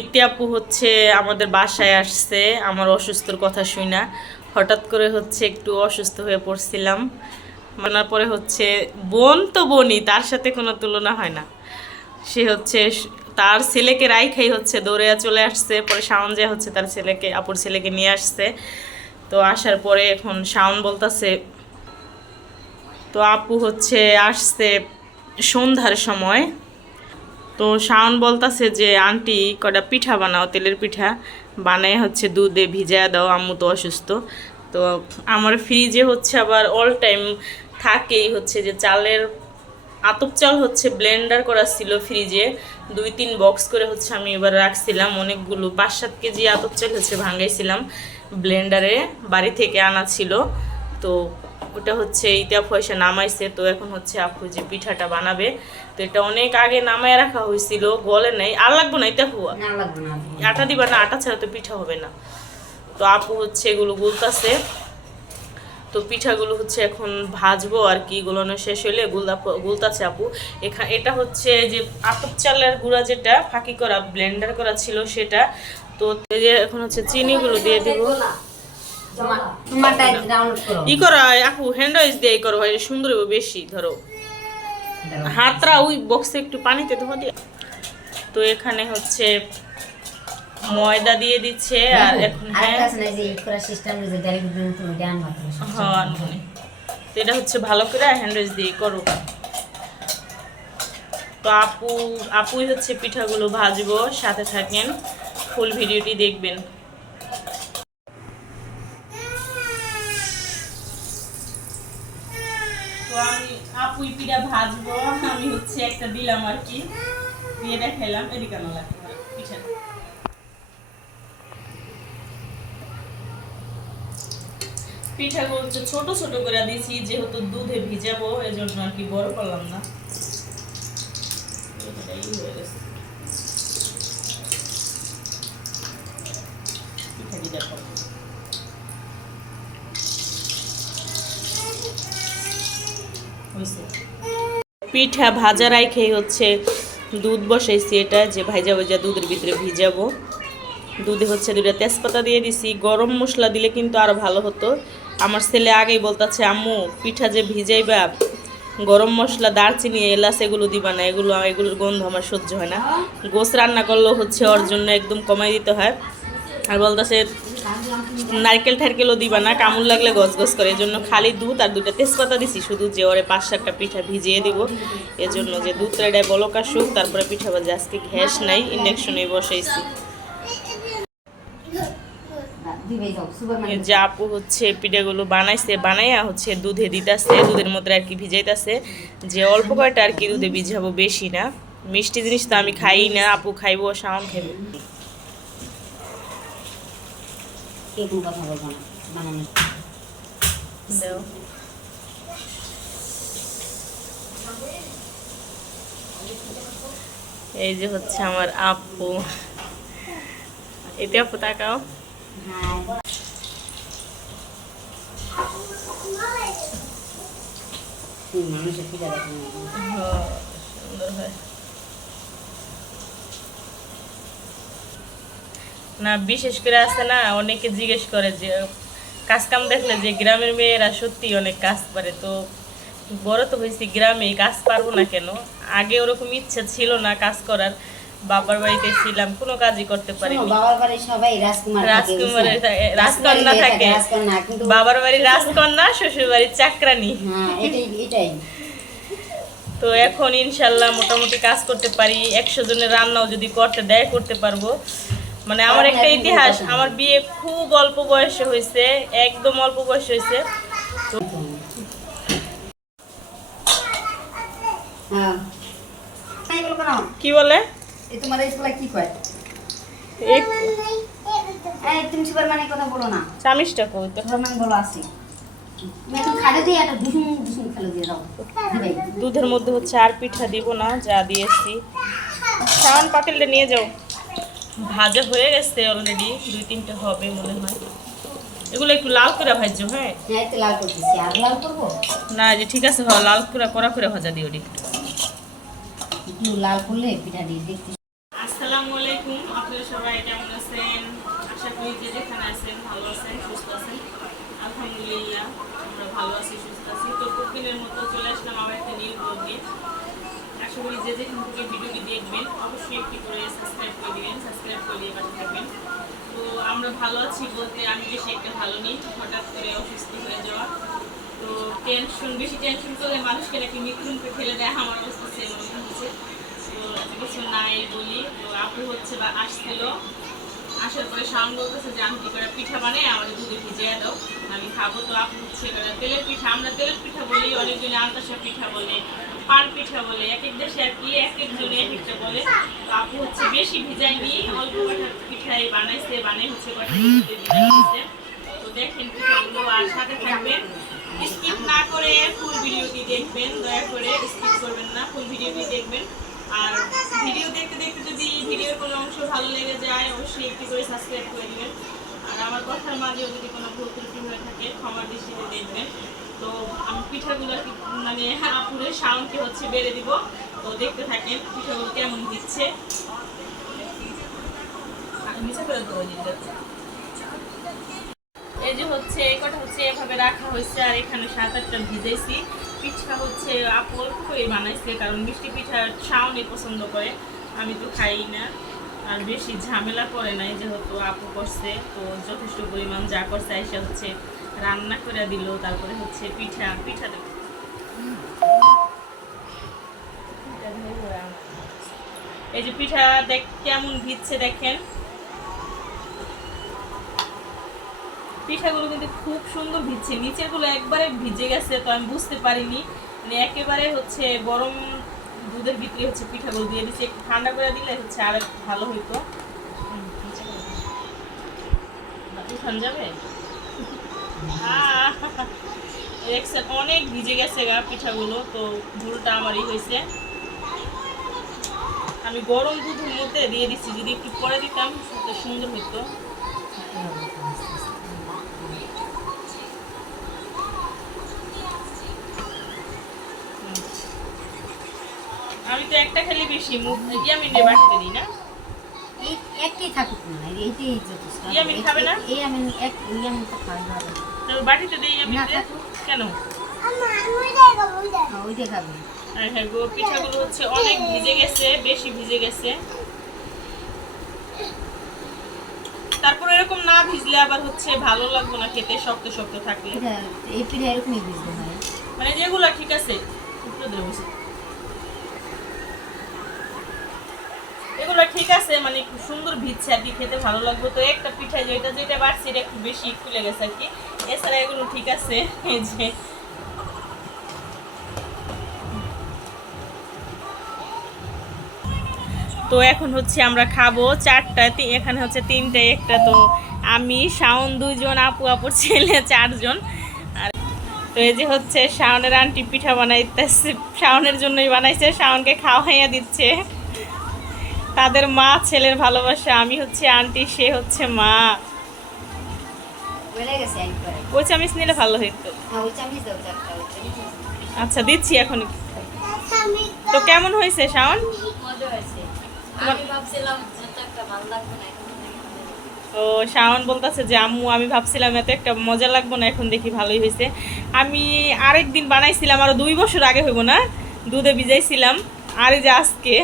ইতি আপু হচ্ছে আমাদের বাসায় আসছে, আমার অসুস্থর কথা শুই না। হঠাৎ করে হচ্ছে একটু অসুস্থ হয়ে পড়ছিলাম। মানার পরে হচ্ছে বোন তো বোনই তার সাথে কোনো তুলনা হয় না। সে হচ্ছে তার ছেলেকে রাই খাই হচ্ছে দৌড়ে চলে আসছে, পরে শাওন যে হচ্ছে তার ছেলেকে, আপুর ছেলেকে নিয়ে আসছে। তো আসার পরে এখন শাওন বলতাছে, তো আপু হচ্ছে আসছে সন্ধ্যার সময়। তো শাওন বলতাছে যে, আন্টি কটা পিঠা বানাও? তেলের পিঠা বানায় হচ্ছে দুধে ভিজায় দাও, আম্মু তো অসুস্থ। তো আমার ফ্রিজে হচ্ছে আবার অল টাইম থাকেই হচ্ছে যে, চালের আতপ চাল হচ্ছে ব্লেন্ডার করা ছিল ফ্রিজে দুই, তিন বক্স করে হচ্ছে আমি এবার রাখছিলাম। অনেকগুলো, পাঁচ, সাত কেজি আতপ চাল হচ্ছে ভাঙাইছিলাম ব্লেন্ডারে বাড়ি থেকে আনা ছিল। তো ওটা হচ্ছে ইতিয়া পয়সা নামাইছে তো এখন হচ্ছে আপু যে পিঠাটা বানাবে তো এটা অনেক আগে নামায় রাখা হয়েছিল গলে নাই আর লাগবে না এটা হুয়া না আটা দিবা না আটা ছাড়া তো পিঠা হবে না। তো আপু হচ্ছে এগুলো গুলতাছে তো পিঠাগুলো হচ্ছে এখন ভাজবো আর কি গুলানো শেষ হলে গুলদা গুলতাছে আপু। এখানে এটা হচ্ছে যে আতপ চালের গুঁড়া যেটা ফাঁকি করা ব্লেন্ডার করা ছিল সেটা তো এখন হচ্ছে চিনিগুলো দিয়ে দিব তোমার তোমারটা ডাউনলোড করো ই করো হ্যান্ড দিয়ে করো হয় সুন্দর হবে বেশি ধরো। হাতরা ওই বক্সে একটু পানিতে ধোয়া দিয়ে। তো এখানে হচ্ছে ময়দা দিয়ে দিচ্ছে আর এখন হ্যাঁ। আরেকটা আছে না যে ইট করা সিস্টেম যে ডাইরেক্ট দিন তুমি জ্ঞান মাত্র হ্যাঁ তো এটা হচ্ছে ভালো করে হ্যান্ড ওয়াইজ দিয়ে করো। তো আপু আপুই হচ্ছে পিঠাগুলো ভাজবো সাথে থাকেন ফুল ভিডিওটি দেখবেন তো আমি পিঠা ভাজবো। আমি হচ্ছে একটা দিলাম আর কি। দিয়ে দেখাইলাম। এদিকে আনো লাগবে পিঠা। পিঠাগুলো ছোট ছোট করে দিয়েছি, যেহেতু দুধে ভিজাবো, এজন্য আর কি বড় করলাম না। পিঠা দিয়ে দেখো হয়েছে পিঠা ভাজা রাইখেই হচ্ছে দুধ বসাইছি এটা, যে ভাইজা ভাজা দুধের ভিতরে ভিজাবো। দুধে হচ্ছে দুটা তেজপাতা দিয়ে দিছি, গরম মশলা দিলে কিন্তু আরও ভালো হতো। আমার ছেলে আগেই বলতাছে, আম্মু, পিঠা যে ভিজাইবা, গরম মশলা, দারচিনি, এলাচ এগুলো দিবা না, এগুলো, এগুলোর গন্ধ আমার সহ্য হয় না। গোস রান্না করলেও হচ্ছে ওর জন্য একদম কমাই দিতে হয়। আর বলতাছে, নারকেল ঠারকেলও দিবা না কামড় লাগলে গজ গজ করে এজন্য খালি দুধ আর দুটা তেজপাতা দিছি, শুধু যে ওরে পাঁচ সাতটা পিঠা ভিজিয়ে দিব। এজন্য যে দুধটা এটা বলকা শুক তারপরে পিঠা ভাজা। আজকে ঘ্যাস নাই ইন্ডাকশনে বসাইছি। যে আপু হচ্ছে পিঠাগুলো বানাইছে, বানাইয়া হচ্ছে দুধে দিতাছে, দুধের মধ্যে আর কি ভিজাইতাছে। যে অল্প কয়টা আর কি দুধে ভিজাবো বেশি না। মিষ্টি জিনিস তো আমি খাই না, আপু খাইবো, শাওন খাইবো। কে কোনো কথা বলব না বানানো এই যে হচ্ছে আমার আপু। এতে আপু তাকাও। হ্যাঁ। মানুষের। হ্যাঁ, সুন্দর হয়। না বিশেষ করে আছে না অনেকে জিজ্ঞেস করে যে কাজ কাম দেখলে যে গ্রামের মেয়েরা সত্যি অনেক কাজ পারে। তো বড় তো হয়েছি গ্রামে কাজ পারব না কেন? আগে ওরকম ইচ্ছা ছিল না কাজ করার। বাবার বাড়িতে ছিলাম কোনো কাজই করতে পারিনি। বাবার বাড়ি সবাই রাজকুমার রাজকন্যা থাকে। বাবার বাড়ির রাজকন্যা শ্বশুর বাড়ির চাকরানি হ্যাঁ এটাই। তো এখন ইনশাল্লাহ মোটামুটি কাজ করতে পারি একশো জনের রান্নাও যদি করতে দেয় করতে পারব। মানে আমার একটা ইতিহাস আমার বিয়ে খুব অল্প বয়সে হয়েছে একদম অল্প বয়সে হয়েছে। হ্যাঁ? কি বলে? এই তোমার কি কয়? এই এই তুমি সুপার কথা বলো না। চামিচটা কই তো? বলো আসি। দুধের মধ্যে হচ্ছে আর পিঠা দিব না যা দিয়েছি। সামান পাতিলটা নিয়ে যাও। ভাজা হয়ে গেছে অলরেডি দুই তিনটে হবে মনে হয়। এগুলো একটু লাল করে ভাজছো হ্যাঁ? হ্যাঁ একটু লাল করতেছি। আর লাল করব? না যে ঠিক আছে হ লাল করে কড়া করে ভাজা দিও একটু একটু লাল করলে পিঠা দিয়ে দেখতে আসসালামু আলাইকুম আপনারা সবাই কেমন আছেন? আশা করি যে যেখানে আছেন ভালো আছেন সুস্থ আছেন। আলহামদুলিল্লাহ আমরা ভালো আছি সুস্থ আছি। তো প্রতিদিনের মতো চলে আসলাম আবার একটা নিউ ব্লগে আশা করি যে যেখান থেকে ভিডিওটি দেখবেন, অবশ্যই একটি করে সাবস্ক্রাইব করে দিবেন সাবস্ক্রাইব করে দিয়ে পাশে থাকবেন। তো আমরা ভালো আছি বলতে আমি বেশি একটা ভালো নেই, হঠাৎ করে অসুস্থ হয়ে যাওয়া। তো টেনশন বেশি টেনশন করলে মানুষকে নাকি মৃত্যুকে ফেলে দেয়, আমার অবস্থা সেরকম হচ্ছে তো এত কিছু নাই বলি, তো আপু হচ্ছে বা আসছিল। আসার পরে শাওন বলতেছে যে, আমি কি করে পিঠা বানাই? আমাদের দুধে ভিজিয়ে দাও, আমি খাব। তো আপু হচ্ছে তেলের পিঠা, আমরা তেলের পিঠা বলি, অনেকজনে আলতাসা পিঠা বলে। ফুল ভিডিওটি দেখবেন, দয়া করে স্কিপ করবেন না ফুল ভিডিওটি দেখবেন। আর ভিডিও দেখতে দেখতে ভিডিওর কোনো অংশ ভালো লেগে যায়, অবশ্যই একটি করে সাবস্ক্রাইব করে দিবেন। আর আমার কথার মাঝেও যদি কোনো ভুল ত্রুটি হয়ে থাকে ক্ষমার দৃষ্টিতে দেখবেন। তো আমি পিঠাগুলো মানে আপুরে সাউন্ডকে হচ্ছে বেড়ে দিব। তো দেখতে থাকেন পিঠাগুলো কেমন দিচ্ছে এই যে হচ্ছে কটা হচ্ছে এভাবে রাখা হয়েছে আর এখানে সাত আটটা ভিজাইছি। পিঠা হচ্ছে আপু অল্প করে বানাইছে কারণ মিষ্টি পিঠা শাওনি পছন্দ করে। আমি তো খাই না। আর বেশি ঝামেলা করে নাই যেহেতু আপু করছে, তো যথেষ্ট পরিমাণ যা করছে এসে হচ্ছে রান্না করে দিল, তারপরে হচ্ছে পিঠা পিঠা দেব এই যে পিঠা দেখ, কেমন ভিজছে দেখেন। পিঠাগুলো কিন্তু খুব সুন্দর ভিজছে, নিচেরগুলো একবারে ভিজে গেছে তো আমি বুঝতে পারিনি। মানে একেবারে হচ্ছে গরম দুধের ভিতরে হচ্ছে পিঠাগুলো দিয়ে দিচ্ছি, একটু ঠান্ডা করে দিলে হচ্ছে আর ভালো হইতো। উঠান যাবে! দেখছেন অনেক ভিজে গেছে গা পিঠাগুলো তো ভুলটা আমারই হয়েছে। আমি গরম দুধের মধ্যে দিয়ে দিচ্ছি যদি একটু পরে দিতাম তো সুন্দর হতো আমি তো একটা খালি বেশি মুখ রে বাটিতে দিই না। এই একটাই থাকুক না যথেষ্ট খাবে না? এই আমি এক ইয়ামিন তো খাওয়া বাটিতে দিই। কেন? হ্যাঁ, হ্যাঁ গো পিঠাগুলো হচ্ছে অনেক ভিজে গেছে বেশি ভিজে গেছে। তারপর এরকম না ভিজলে আবার হচ্ছে ভালো লাগবে না খেতে শক্ত শক্ত থাকলে এই পিঠা এরকমই বুঝতে হয়। মানে যেগুলো ঠিক আছে। এগুলো ঠিক আছে মানে খুব সুন্দর ভিজছে আর কি খেতে ভালো লাগবে। তো একটা পিঠা যেটা যেটা বাড়ছে এটা একটু বেশি খুলে গেছে আর কি। এছাড়া এগুলো ঠিক আছে। এই যে। তো এখন হচ্ছে আমরা খাব চারটা এখানে হচ্ছে তিনটে, একটা তো আমি, শাওন দুজন আপু আপুর ছেলে চারজন। আর তো এই যে হচ্ছে শাওনের আন্টি পিঠা বানাইতেছে, শাওনের জন্যই বানাইছে, শাওনকে খাওয়াইয়া দিচ্ছে। তাদের মা, ছেলের ভালোবাসা, আমি হচ্ছে আন্টি, সে হচ্ছে মা। ওই চামিচ নিলে ভালো হইতো। হ্যাঁ আচ্ছা দিচ্ছি এখন। তো কেমন হয়েছে শাওন? মজা হয়েছে। তোমার- আমি ভাবছিলাম এত একটা ভালো লাগবে না এখন ও শাওন বলতেছে যে আম্মু আমি ভাবছিলাম এত একটা মজা লাগবো না এখন দেখি ভালোই হয়েছে। আমি আরেক দিন বানাইছিলাম আরও দুই বছর আগে হইব না? দুধে ভিজাইছিলাম আরে এই যে আজকে।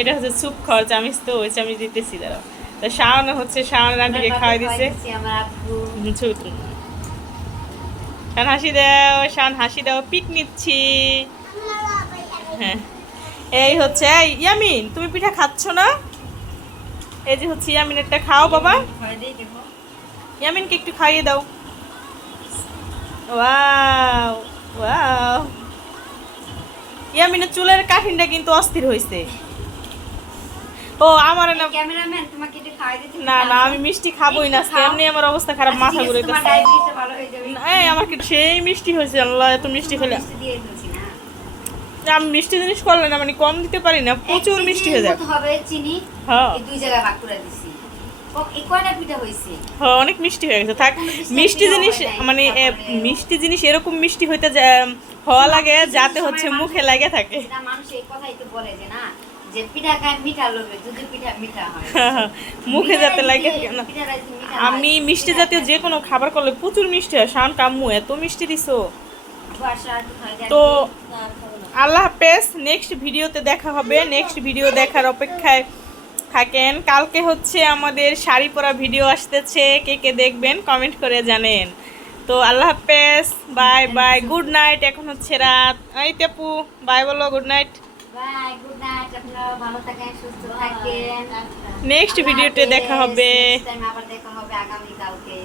এটা হচ্ছে স্যুপ খাওয়ার চামিচ তো ওই চামিচ দিতেছি দাঁড়াও। তা শাওন হচ্ছে শাওনের আন্টিকে খাওয়াই দিছে। তুল। শান হাসি দাও শান হাসি দাও পিক নিচ্ছি। হ্যাঁ। এই হচ্ছে ইয়ামিন তুমি পিঠা খাচ্ছ না? এই যে হচ্ছে ইয়ামিনেরটা খাও বাবা। ইয়ামিনকে একটু খাইয়ে দাও। Wow wow. ইয়ামিনের চুলের কাঠিনটা কিন্তু অস্থির হয়েছে ও আমার না ক্যামেরাম্যান তোমাকে এটা খাওয়াই দিতে না না আমি মিষ্টি খাবোই না এমনি আমার অবস্থা খারাপ মাথা ঘুরে তোমার ডায়াবেটিসটা ভালো হয়ে যাবে। এই আমার কি সেই মিষ্টি হয়েছে আল্লাহ এত মিষ্টি খেলে। মিষ্টি দিয়ে আমি মিষ্টি জিনিস করলে না মানে কম দিতে পারি না প্রচুর মিষ্টি হয়ে যায়। হবে চিনি হ্যাঁ। দুই ভাগ করে দিছি। হ্যাঁ অনেক মিষ্টি হয়ে গেছে। থাক মিষ্টি জিনিস মানে মিষ্টি জিনিস এরকম মিষ্টি হইতে যা- হওয়া লাগে যাতে হচ্ছে মুখে লাগে থাকে। মানুষ এই কথাই তো বলে যে না যে পিঠা খায় মিঠা লোভে যদি পিঠা মিঠা হয়। মুখে যাতে লাগে আমি মিষ্টি জাতীয় যে কোনো খাবার করলে প্রচুর মিষ্টি হয়। শান কাম্মু এত মিষ্টি দিছো। তো। আল্লাহ হাফেজ নেক্সট ভিডিওতে দেখা হবে। নেক্সট ভিডিও দেখার অপেক্ষায় থাকেন। কালকে হচ্ছে আমাদের শাড়ি পরা ভিডিও আসতেছে। কে কে দেখবেন কমেন্ট করে জানেন। তো আল্লাহ হাফেজ বাই বাই গুড নাইট এখন হচ্ছে রাত। এই তেপু বাই বলো good night bye good night আপনারা ভালো থাকেন সুস্থ থাকেন। নেক্সট ভিডিওতে দেখা হবে। আবার দেখা হবে আগামী কালকে